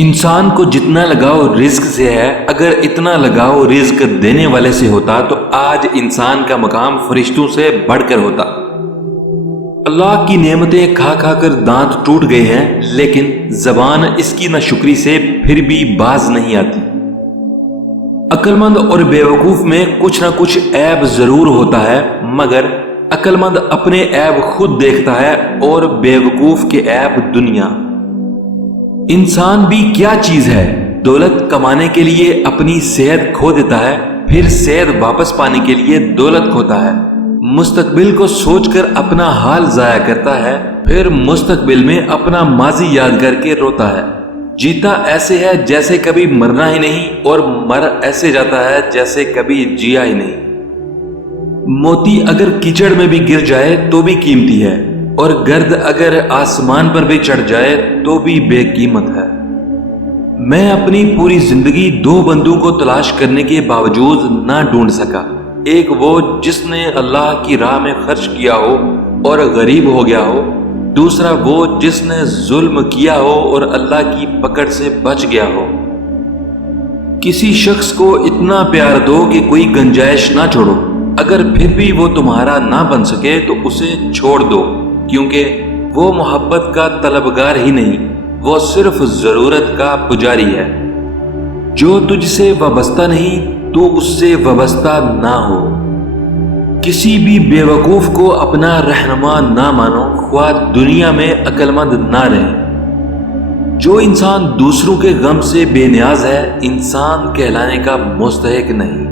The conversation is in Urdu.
انسان کو جتنا لگاؤ رزق سے ہے، اگر اتنا لگاؤ رزق دینے والے سے ہوتا تو آج انسان کا مقام فرشتوں سے بڑھ کر ہوتا۔ اللہ کی نعمتیں کھا کھا کر دانت ٹوٹ گئے ہیں، لیکن زبان اس کی ناشکری سے پھر بھی باز نہیں آتی۔ عقل مند اور بیوقوف میں کچھ نہ کچھ عیب ضرور ہوتا ہے، مگر عقل مند اپنے عیب خود دیکھتا ہے اور بیوقوف کے عیب دنیا۔ انسان بھی کیا چیز ہے، دولت کمانے کے لیے اپنی صحت کھو دیتا ہے، پھر صحت واپس پانے کے لیے دولت کھوتا ہے۔ مستقبل کو سوچ کر اپنا حال ضائع کرتا ہے، پھر مستقبل میں اپنا ماضی یاد کر کے روتا ہے۔ جیتا ایسے ہے جیسے کبھی مرنا ہی نہیں، اور مر ایسے جاتا ہے جیسے کبھی جیا ہی نہیں۔ موتی اگر کیچڑ میں بھی گر جائے تو بھی قیمتی ہے، اور گرد اگر آسمان پر بھی چڑھ جائے تو بھی بے قیمت ہے۔ میں اپنی پوری زندگی دو بندوں کو تلاش کرنے کے باوجود نہ ڈھونڈ سکا، ایک وہ جس نے اللہ کی راہ میں خرچ کیا ہو اور غریب ہو گیا ہو، دوسرا وہ جس نے ظلم کیا ہو اور اللہ کی پکڑ سے بچ گیا ہو۔ کسی شخص کو اتنا پیار دو کہ کوئی گنجائش نہ چھوڑو، اگر پھر بھی وہ تمہارا نہ بن سکے تو اسے چھوڑ دو، کیونکہ وہ محبت کا طلبگار ہی نہیں، وہ صرف ضرورت کا پجاری ہے۔ جو تجھ سے وابستہ نہیں تو اس سے وابستہ نہ ہو۔ کسی بھی بیوقوف کو اپنا رہنما نہ مانو، خواہ دنیا میں عقل مند نہ رہے۔ جو انسان دوسروں کے غم سے بے نیاز ہے، انسان کہلانے کا مستحق نہیں۔